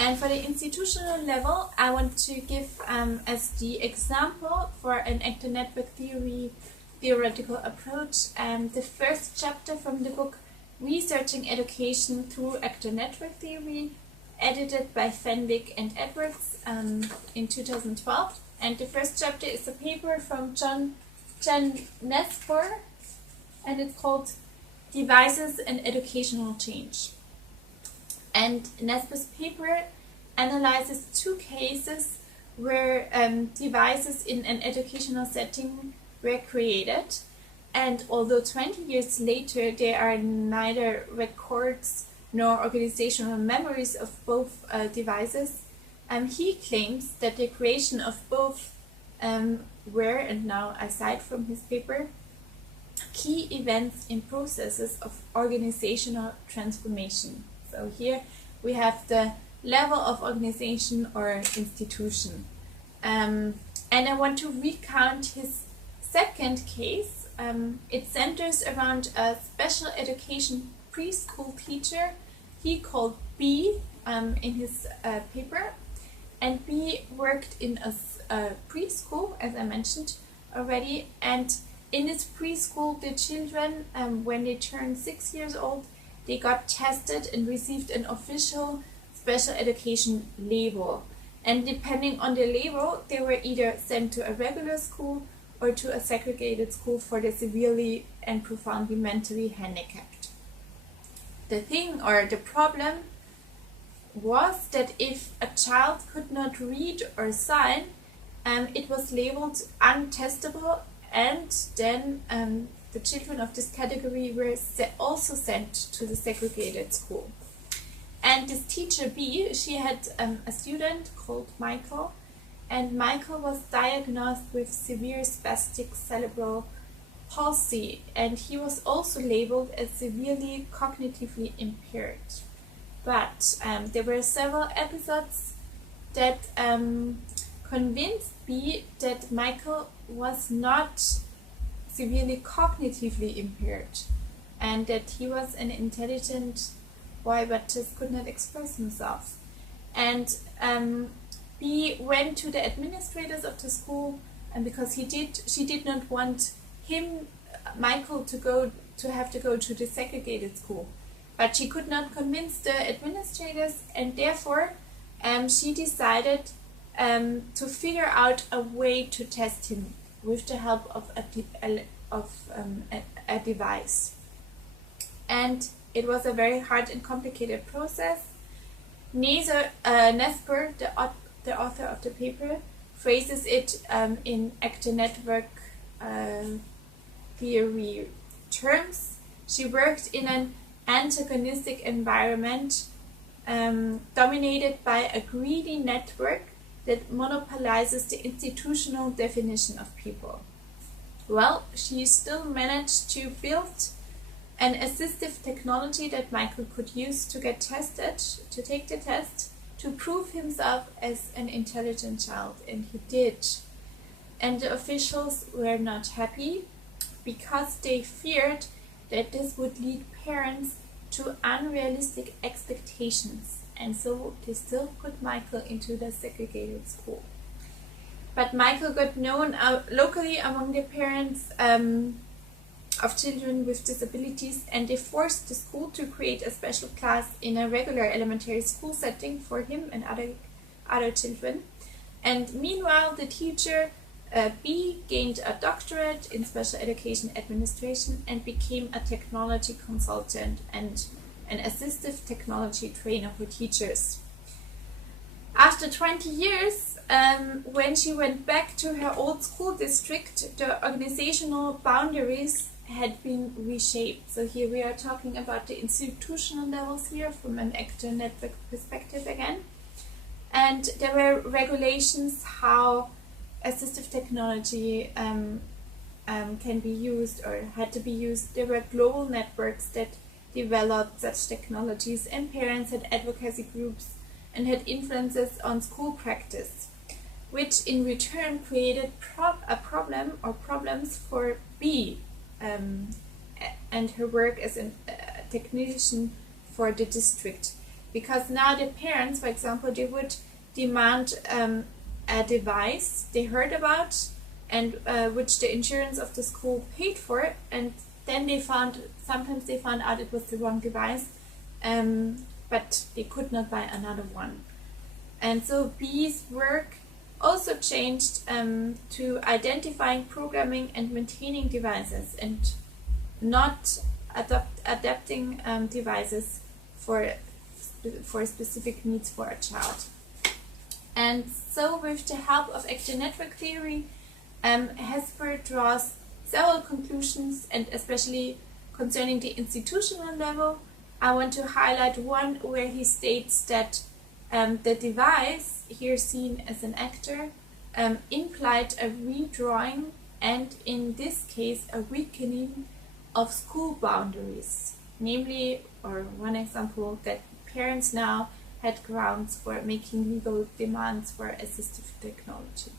And for the institutional level, I want to give as the example for an actor network theory theoretical approach the first chapter from the book Researching Education Through Actor Network Theory, edited by Fenwick and Edwards in 2012. And the first chapter is a paper from Jan Nesper, and it's called Devices and Educational Change. And Nesper's paper analyzes two cases where devices in an educational setting were created, and although 20 years later there are neither records nor organizational memories of both devices, he claims that the creation of both were, and now aside from his paper, key events in processes of organizational transformation. So here we have the level of organization or institution. And I want to recount his second case. It centers around a special education preschool teacher he called B in his paper. And B worked in a preschool, as I mentioned already. And in this preschool, the children, when they turned 6 years old, they got tested and received an official special education label. And depending on the label, they were either sent to a regular school or to a segregated school for the severely and profoundly mentally handicapped. The thing or the problem was that if a child could not read or sign, it was labeled untestable, and then the children of this category were also sent to the segregated school. And this teacher B, she had a student called Michael, and Michael was diagnosed with severe spastic cerebral palsy, and he was also labeled as severely cognitively impaired. But there were several episodes that convinced B that Michael was not severely cognitively impaired, and that he was an intelligent boy but just could not express himself. And B went to the administrators of the school, and because she did not want Michael to have to go to the segregated school, but she could not convince the administrators, and therefore she decided to figure out a way to test him with the help of a device. And it was a very hard and complicated process. Nesper, the author of the paper, phrases it in actor network theory terms. She worked in an antagonistic environment dominated by a greedy network that monopolizes the institutional definition of people. Well, she still managed to build an assistive technology that Michael could use to get tested, to take the test, to prove himself as an intelligent child, and he did. And the officials were not happy because they feared that this would lead parents to unrealistic expectations, and so they still put Michael into the segregated school. But Michael got known locally among the parents of children with disabilities, and they forced the school to create a special class in a regular elementary school setting for him and other children. And meanwhile, the teacher B gained a doctorate in special education administration and became a technology consultant and an assistive technology trainer for teachers. After 20 years, when she went back to her old school district, the organizational boundaries had been reshaped. So here we are talking about the institutional levels here from an actor network perspective again. And there were regulations how assistive technology can be used or had to be used. There were global networks that developed such technologies, and parents had advocacy groups and had influences on school practice, which in return created a problem or problems for B and her work as a technician for the district. because now the parents, for example, they would demand a device they heard about and which the insurance of the school paid for, and then sometimes they found out it was the wrong device, but they could not buy another one. And so B's work also changed to identifying, programming and maintaining devices, and not adapting devices for specific needs for a child. And so with the help of actor network theory, Hesper draws several conclusions, and especially concerning the institutional level, I want to highlight one where he states that the device, here seen as an actor, implied a redrawing and, in this case, a weakening of school boundaries. Namely, or one example, that parents now had grounds for making legal demands for assistive technology.